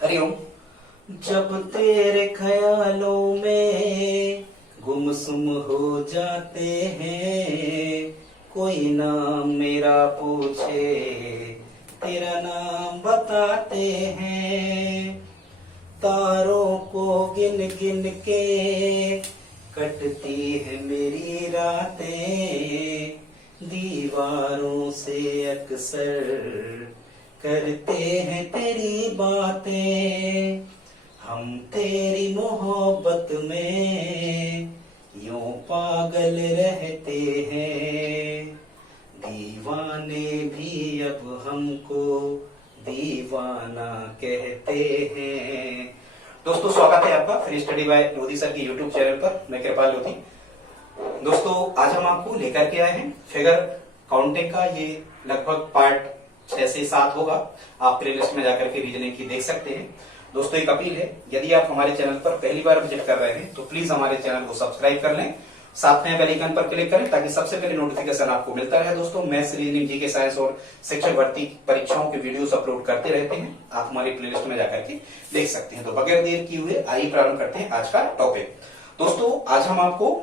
हरिओम। जब तेरे ख्यालों में गुमसुम हो जाते हैं, कोई नाम मेरा पूछे तेरा नाम बताते हैं, तारों को गिन गिन के कटती है मेरी रातें, दीवारों से अक्सर करते हैं तेरी बातें, हम तेरी मोहब्बत में यूं पागल रहते हैं, दीवाने भी अब हमको दीवाना कहते हैं। दोस्तों, स्वागत है आपका free study bye Lodhi sir की यूट्यूब चैनल पर। मैं कृपाल लोधी। दोस्तों, आज हम आपको लेकर के आए हैं फिगर काउंटिंग का ये लगभग पार्ट 6 से 7 होगा। आप प्लेलिस्ट में जाकर के रीजनिंग की देख सकते हैं। दोस्तों, एक अपील है, यदि आप हमारे चैनल पर पहली बार विजिट कर रहे हैं तो प्लीज हमारे चैनल को सब्सक्राइब कर लें, साथ में बेल आइकन पर क्लिक करें ताकि सबसे पहले नोटिफिकेशन आपको मिलता रहे। दोस्तों, मैथ्स, रीजनिंग, जीके, साइंस और शिक्षक भर्ती परीक्षाओं के वीडियोस अपलोड करते रहते हैं। आप हमारी प्लेलिस्ट में जाकर के देख सकते हैं। तो बगैर देर किए हुए आइए प्रारंभ करते हैं आज का टॉपिक। दोस्तों, आज हम आपको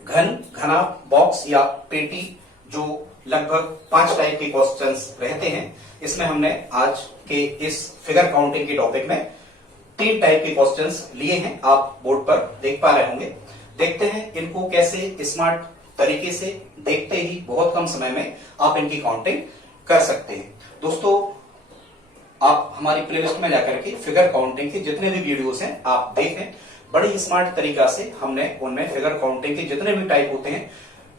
घन, घना, बॉक्स या पेटी, जो लगभग 5 टाइप के क्वेश्चंस रहते हैं, इसमें हमने आज के इस फिगर काउंटिंग के टॉपिक में 3 टाइप के क्वेश्चंस लिए हैं। आप बोर्ड पर देख पा रहे होंगे। देखते हैं इनको कैसे स्मार्ट तरीके से, देखते ही बहुत कम समय में आप इनकी काउंटिंग कर सकते हैं। दोस्तों, आप हमारी प्लेलिस्ट में जाकर के फिगर काउंटिंग के जितने भी वीडियोस हैं आप देखें। बड़ी स्मार्ट तरीका से हमने उनमें फिगर काउंटिंग के जितने भी टाइप होते हैं,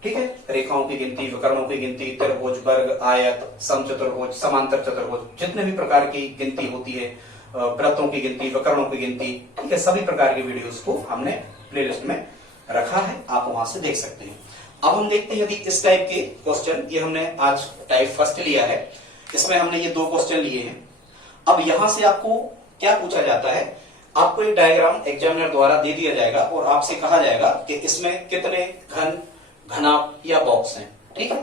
ठीक है, रेखाओं की गिनती, विकर्णों की गिनती, त्रिभुज, वर्ग, आयत, समचतुर्भुज, समांतर चतुर्भुज, जितने भी प्रकार की गिनती होती है, वृत्तों की गिनती, विकर्णों की गिनती, ठीक है, सभी प्रकार की वीडियोस को हमने प्लेलिस्ट में रखा है, आप वहां से देख सकते हैं। अब हम देखते हैं यदि इस टाइप के क्वेश्चन, ये हमने आज टाइप फर्स्ट लिया है, इसमें हमने ये 2 क्वेश्चन लिए हैं। अब यहां से आपको क्या पूछा जाता है, आपको एक डायग्राम एग्जामिनर द्वारा दे दिया जाएगा और आपसे कहा जाएगा कि इसमें कितने घन, घनाभ या बॉक्स हैं, ठीक है।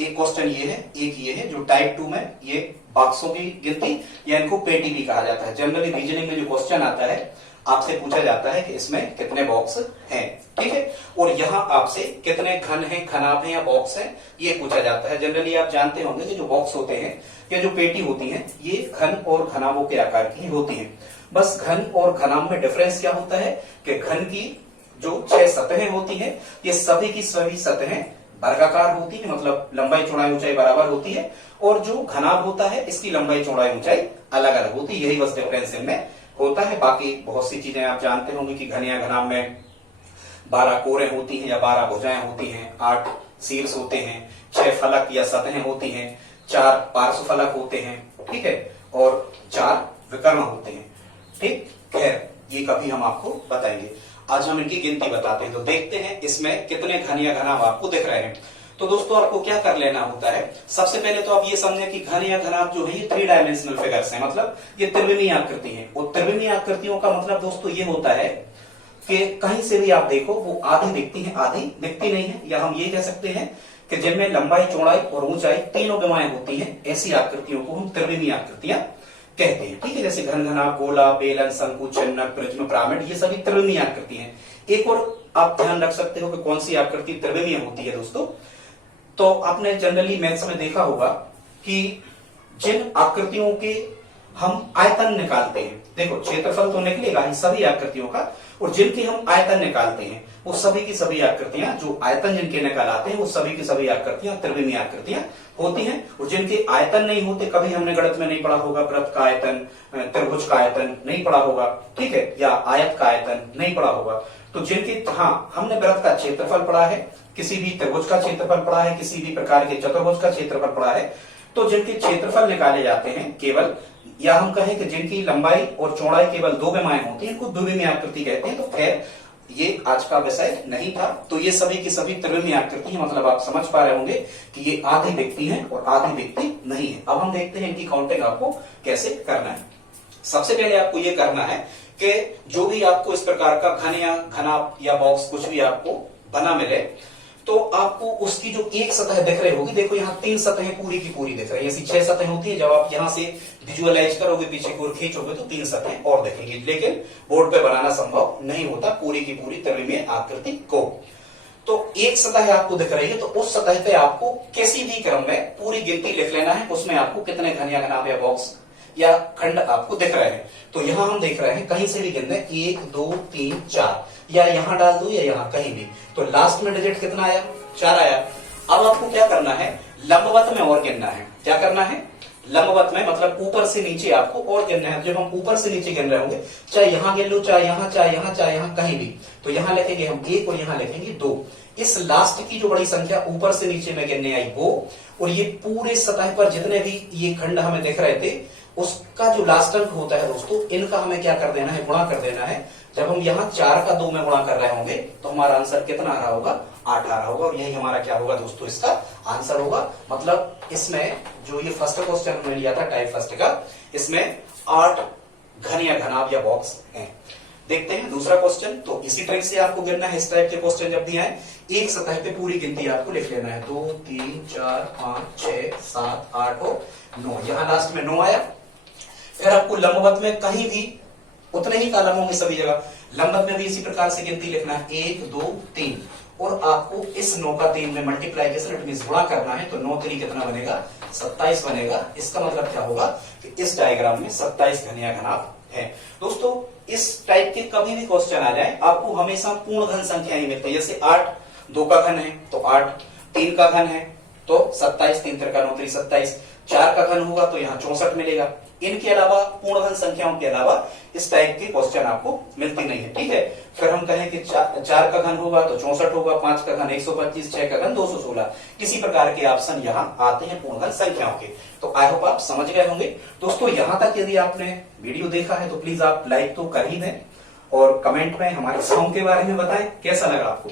एक क्वेश्चन ये है, एक ये है जो टाइप 2 में ये बॉक्सों की गिनती या इनको पेटी भी कहा जाता है। जनरली रीजनिंग में जो क्वेश्चन आता है, आपसे पूछा जाता है कि इसमें कितने बॉक्स हैं, ठीक है, और यहाँ आपसे कितने घन हैं, घनाभ हैं या बॉक्स हैं, ये पूछा जाता है। जनरली आप जानते होंगे कि जो बॉक्स होते हैं या जो पेटी होती हैं, ये घन और घनाभों के आकार की होती हैं। बस घन और घनाभ में डिफरेंस क्या होता है कि घन की जो 6 सतहें होती हैं, ये सभी की सभी सतहें वर्गाकार होती है, मतलब लंबाई चौड़ाई ऊंचाई बराबर होती है, और जो घनाभ होता है इसकी लंबाई चौड़ाई ऊंचाई अलग अलग होती है। यही बस डिफरेंस इनमें होता है। बाकी बहुत सी चीजें आप जानते होंगे कि घन या घनाभ में 12 कोरें होती हैं या 12 भुजाएं होती हैं, 8 शीर्ष होते हैं, 6 फलक या सतहें होती हैं, 4 पार्श्व फलक होते हैं, ठीक है, और 4 विकर्ण होते हैं, ठीक। खैर, ये कभी हम आपको बताएंगे। आज हम इनकी गिनती बताते हैं। तो देखते हैं इसमें कितने घन या घनाभ आपको दिख रहे हैं। तो दोस्तों, आपको क्या कर लेना होता है, सबसे पहले तो आप ये समझें कि घन या घनाभ जो है ये 3 डायमेंशनल फिगर्स हैं, मतलब ये त्रिविमीय आकृति है। और त्रिविमीय आकृतियों का मतलब दोस्तों ये होता है कि कहीं से भी आप देखो वो आधी दिखती है, आधी दिखती नहीं है, या हम ये कह सकते हैं कि जिनमें लंबाई, चौड़ाई और ऊंचाई तीनों विमाएं होती हैं, ऐसी आकृतियों को हम त्रिविमीय आकृतियां कहते हैं, ठीक है। जैसे घन, घनाभ, गोला, बेलन, शंकु, चिन्हक, प्रिज्म, पिरामिड, ये सभी त्रिविमीय आकृति हैं। एक और आप ध्यान रख सकते हो कि कौन सी आकृति त्रिविमीय होती है दोस्तों। तो आपने जनरली मैथ्स में देखा होगा कि जिन आकृतियों के हम आयतन निकालते हैं, देखो क्षेत्रफल तो निकलेगा ही सभी आकृतियों का, और जिनकी हम आयतन निकालते हैं वो सभी की सभी आकृतियां, जो आयतन जिनके निकालाते हैं वो सभी की सभी आकृतियां त्रिविमीय आकृतियां होती हैं। और जिनके आयतन नहीं होते, कभी हमने गणित में नहीं पढ़ा होगा वृत्त का आयतन, त्रिभुज का आयतन नहीं पढ़ा होगा, ठीक है, या आयत का आयतन नहीं पढ़ा होगा। तो जिनके, हाँ, हमने वृत्त का क्षेत्रफल पढ़ा है, किसी भी त्रिभुज का क्षेत्रफल पढ़ा है, किसी भी प्रकार के चतुर्भुज का क्षेत्रफल पढ़ा है। तो जिनके क्षेत्रफल निकाले जाते हैं केवल, या हम कहें कि जिनकी लंबाई और चौड़ाई केवल 2 विमाएं होती हैं, इनको द्विविमीय आकृति कहते हैं। तो खैर, ये आज का विषय नहीं था। तो ये सभी की सभी त्रिविमीय आकृति है, मतलब आप समझ पा रहे होंगे कि ये आधी दिखती हैं और आधी दिखती नहीं है। अब हम देखते हैं इनकी काउंटिंग आपको कैसे करना है। सबसे पहले आपको ये करना है कि जो भी आपको इस प्रकार का घन या घनाभ या बॉक्स कुछ भी आपको बना मिले, तो आपको उसकी जो एक सतह दिख रही होगी, देखो यहाँ 3 सतहें पूरी की पूरी दिख रही है, ऐसी 6 सतहें होती है। जब आप यहाँ से विजुअलाइज करोगे, पीछे की ओर खींचोगे तो 3 सतहें और दिखेंगी, लेकिन बोर्ड पे बनाना संभव नहीं होता पूरी की पूरी त्रिविमीय आकृति को। तो एक सतह आपको दिख रही है, तो उस सतह पे आपको किसी भी क्रम में पूरी गिनती लिख लेना है, उसमें आपको कितने घन या घनाभ या बॉक्स या खंड आपको दिख रहे हैं। तो यहां हम देख रहे हैं कहीं से भी गिनते 1 2 3 4, या यहां डाल दो या यहां कहीं भी, तो लास्ट में डिजिट कितना आया? 4 आया। अब आपको क्या करना है, लंबवत में और गिनना है। क्या करना है? लंबवत में मतलब ऊपर से नीचे आपको और गिनना है। जब हम ऊपर से नीचे गिन रहे होंगे, चाहे यहां गिन लो, चाहे यहां, चाहे यहां, चाहे यहां, कहीं भी, तो यहां लिखेंगे हम 1 और यहां लिखेंगे 2। इस लास्ट की जो बड़ी संख्या ऊपर से नीचे में गिनने आई वो, और ये पूरे सतह पर जितने भी ये खंड हमें दिख रहे थे उसका जो लास्ट अंक होता है दोस्तों, इनका हमें क्या कर देना है? गुणा कर देना है। जब हम यहाँ 4 का 2 में गुणा कर रहे होंगे तो हमारा आंसर कितना आ रहा होगा? 8 आ रहा होगा, और यही हमारा क्या होगा दोस्तों? इसका आंसर होगा। मतलब इसमें जो ये फर्स्ट क्वेश्चन हमने लिया था टाइप फर्स्ट का, इसमें 8 घन या घनाभ या बॉक्स हैं। देखते हैं दूसरा क्वेश्चन। तो इसी ट्रिक से आपको गिनना है। इस टाइप के क्वेश्चन जब भी आए, एक सतह पे पूरी गिनती आपको लिख लेना है। 2 3 4 5 6 7 8 और 9। यहां लास्ट में 9 आया। फिर आपको लंबवत में कहीं भी उतने ही कॉलम होंगे सभी जगह, लंबवत में भी इसी प्रकार से गिनती लिखना है 1 2 3, और आपको इस 9 का 3 में मल्टीप्लाइकेशन इट मींस गुणा करना है। तो 9 3 कितना बनेगा? 27 बनेगा। इसका मतलब क्या होगा कि इस डायग्राम में 27 घन या घनाभ है। दोस्तों इस टाइप के कभी भी क्वेश्चन आ जाए, आपको हमेशा पूर्ण घन संख्या ही मिलती है। जैसे 8 2 का घन है तो 8, 3 का घन है तो 27, 3 3 9 27, 4 का घन होगा तो यहाँ 64 मिलेगा। इनके अलावा पूर्ण घन संख्याओं के अलावा इस टाइप के क्वेश्चन आपको मिलती नहीं है। ठीक है, फिर हम कहें कि 4 का घन होगा तो 64 होगा, 5 का घन 125, 6 का घन 216, इसी प्रकार के ऑप्शन यहाँ आते हैं पूर्ण घन संख्याओं के। तो आई होप आप समझ गए होंगे। दोस्तों यहां तक यदि आपने वीडियो देखा है तो प्लीज आप लाइक तो कर ही दें, और कमेंट में हमारे सॉन्ग के बारे में बताएं कैसा लगा आपको।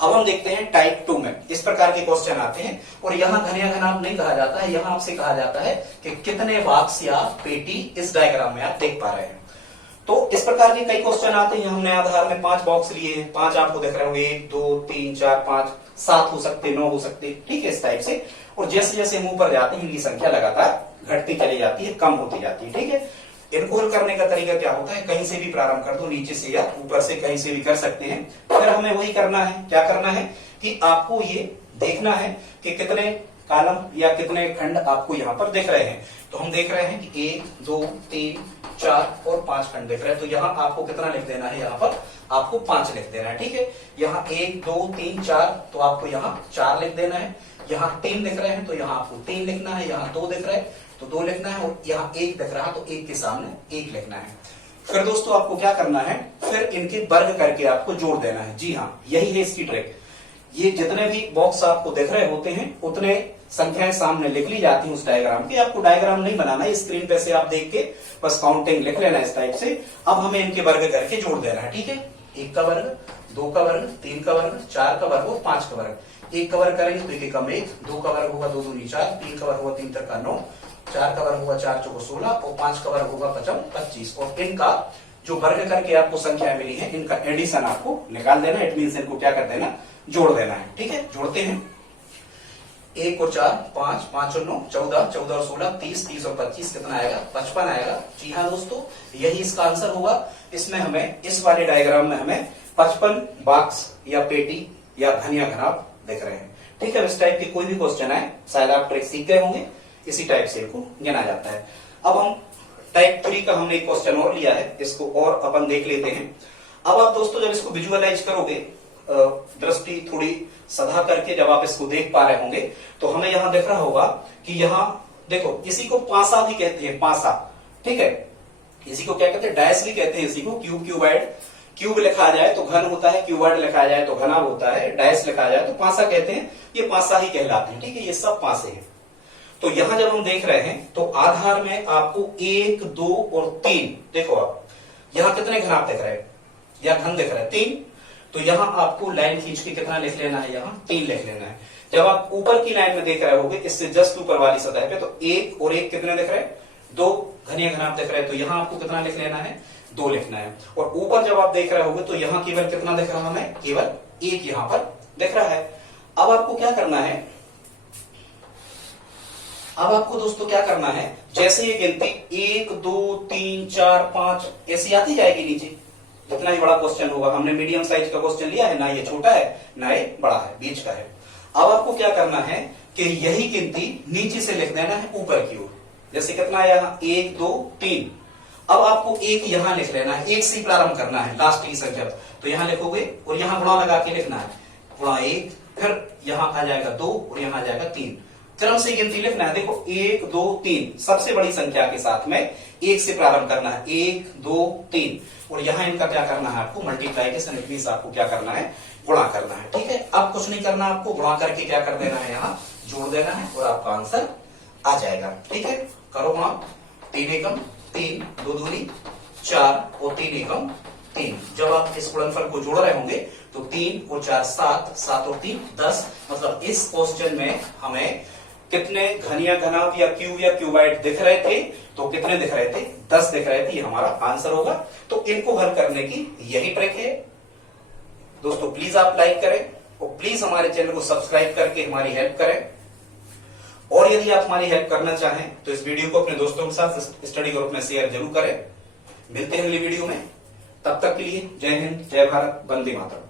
अब हम देखते हैं टाइप 2 में इस प्रकार के क्वेश्चन आते हैं, और यहाँ घन या घनाभ नहीं कहा जाता है, यहाँ आपसे कहा जाता है कि कितने बॉक्स या पेटी इस डायग्राम में आप देख पा रहे हैं। तो इस प्रकार के कई क्वेश्चन आते हैं। हमने आधार में 5 बॉक्स लिए हैं, 5 आपको दिख रहे होंगे, 1 2 3 4 5 7 हो सकते, 9 हो सकते। ठीक है, इस टाइप से। और जैसे जैसे हम ऊपर जाते हैं इनकी संख्या लगातार घटती चली जाती है, कम होती जाती है। ठीक है, इनको हल करने का तरीका क्या होता है? कहीं से भी प्रारंभ कर दो, नीचे से या ऊपर से, कहीं से भी कर सकते हैं। फिर हमें वही करना है। क्या करना है कि आपको ये देखना है कि कितने कॉलम या कितने खंड आपको यहाँ पर दिख रहे हैं। तो हम देख रहे हैं कि 1 2 3 4 और 5 खंड दिख रहे हैं। तो यहाँ आपको कितना लिख देना है? यहाँ पर आपको 5 लिख देना है। ठीक है, यहाँ 1 2 3 4, तो आपको यहाँ 4 लिख देना है। यहाँ 3 दिख रहे हैं तो यहाँ आपको 3 लिखना है। यहाँ 2 दिख रहे हैं तो 2 लिखना है, और यहाँ 1 दिख रहा है तो 1 के सामने 1 लिखना है। फिर दोस्तों आपको क्या करना है? फिर इनके वर्ग करके आपको जोड़ देना है। जी हाँ, यही है इसकी ट्रिक। ये जितने भी बॉक्स आपको दिख रहे होते हैं उतने संख्याएं सामने लिख ली जाती हैं उस डायग्राम की। आपको डायग्राम नहीं बनाना है, स्क्रीन पे से आप देख के बस काउंटिंग लिख लेना इस टाइप से। अब हमें इनके वर्ग करके जोड़ देना है। ठीक है, 1 का वर्ग, 2 का वर्ग, 3 का वर्ग, 4 का वर्ग और 5 का वर्ग। 1 का वर्ग करेंगे तो 1 कम 1, 2 का वर्ग होगा 2 दूनी 4, 3 का वर्ग होगा 3 3 का 9, 4 का वर्ग होगा 4 चौको 16 और 5 का वर्ग होगा 5 25। और इनका जो वर्ग करके आपको संख्या मिली है इनका एडिशन आपको निकाल देना। इट मींस इनको क्या कर देना? जोड़ देना है। ठीक है, जोड़ते हैं। 1 और 4 5, 5 और 9 14, 14 और 16 30, 30 और 25 कितना आएगा? 55 आएगा। जी हाँ दोस्तों, यही इसका आंसर होगा। इसमें हमें इस वाले डायग्राम में हमें 55 बॉक्स या पेटी या घन या घनाभ दिख रहे हैं। ठीक है, इस टाइप के कोई भी क्वेश्चन आए, शायद आप ट्रिक सीख गए होंगे, इसी टाइप से इनको गिना जाता है। अब हम टाइप 3 का हमने एक क्वेश्चन और लिया है, इसको और अपन देख लेते हैं। अब आप दोस्तों जब इसको विजुअलाइज करोगे, दृष्टि थोड़ी सधा करके जब आप इसको देख पा रहे होंगे, तो हमें यहां दिख रहा होगा कि यहां देखो, इसी को पासा भी कहते हैं, पासा। ठीक है, इसी को क्या कहते हैं? डैश भी कहते हैं इसी को। क्यूब, क्यूबाइड, क्यूब लिखा जाए तो घन होता है, क्यूबाइड लिखा जाए तो घनाभ होता है, डैश लिखा जाए तो पासा कहते हैं। ये पासा ही कहलाते हैं। ठीक है, ये सब पासे हैं। तो यहां जब हम देख रहे हैं तो आधार में आपको 1 2 और 3, देखो आप यहां कितने घनाभ दिख रहे हैं या घन दिख रहे हैं? 3। तो यहां आपको लाइन खींच के कितना लिख लेना है? यहाँ 3 लिख लेना है। जब आप ऊपर की लाइन में देख रहे होगे, इससे जस्ट ऊपर वाली सतह पे, तो 1 और 1 कितने दिख रहे हैं? 2 घन या घनाभ दिख रहे हैं। तो यहां आपको कितना लिख लेना है? 2 लिखना है। और ऊपर जब आप देख रहे होगे तो यहां केवल कितना दिख रहा है? केवल 1 यहां पर दिख रहा है। अब आपको क्या करना है? अब आपको दोस्तों क्या करना है जैसे ये गिनती 1 2 3 4 5 ऐसी आती जाएगी नीचे, जितना ही बड़ा क्वेश्चन होगा। हमने मीडियम साइज का क्वेश्चन लिया है, ना ये छोटा है ना ये बड़ा है, बीच का है। अब आपको क्या करना है कि यही गिनती नीचे से लिख देना है ऊपर की ओर। जैसे कितना है यहाँ 1 2 3। अब आपको एक यहां लिख लेना है, एक से प्रारंभ करना है लास्ट की संख्या। तो यहां लिखोगे और यहां गुणा लगा के लिखना है, गुणा 1, फिर यहां आ जाएगा 2 और यहां आ जाएगा 3। क्रम से गिनती लिखना है। देखो 1 2 3 सबसे बड़ी संख्या के साथ में एक से प्रारंभ करना है, 1 2 3। और यहां इनका क्या करना है आपको, मल्टीप्लाइकेशन मींस आपको क्या करना है, गुणा करना है। ठीक है, अब कुछ नहीं करना आपको, गुणा करके क्या कर देना है, यहाँ जोड़ देना है और आपका आंसर आ जाएगा। ठीक है, करो गुणा, 3 एकम 3, 2 दूनी 4 और 3 एकम 3। जब आप इस गुणनफल को जोड़ रहे होंगे तो 3 और 4 7, 7 और 3 10। मतलब इस क्वेश्चन में हमें कितने घन या घनाभ या क्यूबाइड दिख रहे थे, तो कितने दिख रहे थे, 10 दिख रहे थे। ये हमारा आंसर होगा। तो इनको हल करने की यही ट्रिक है दोस्तों। प्लीज आप लाइक करें और प्लीज हमारे चैनल को सब्सक्राइब करके हमारी हेल्प करें। और यदि आप हमारी हेल्प करना चाहें तो इस वीडियो को अपने दोस्तों के साथ स्टडी ग्रुप में शेयर जरूर करें। मिलते हैं अगली वीडियो में, तब तक के लिए जय हिंद, जय भारत, वंदे मातरम।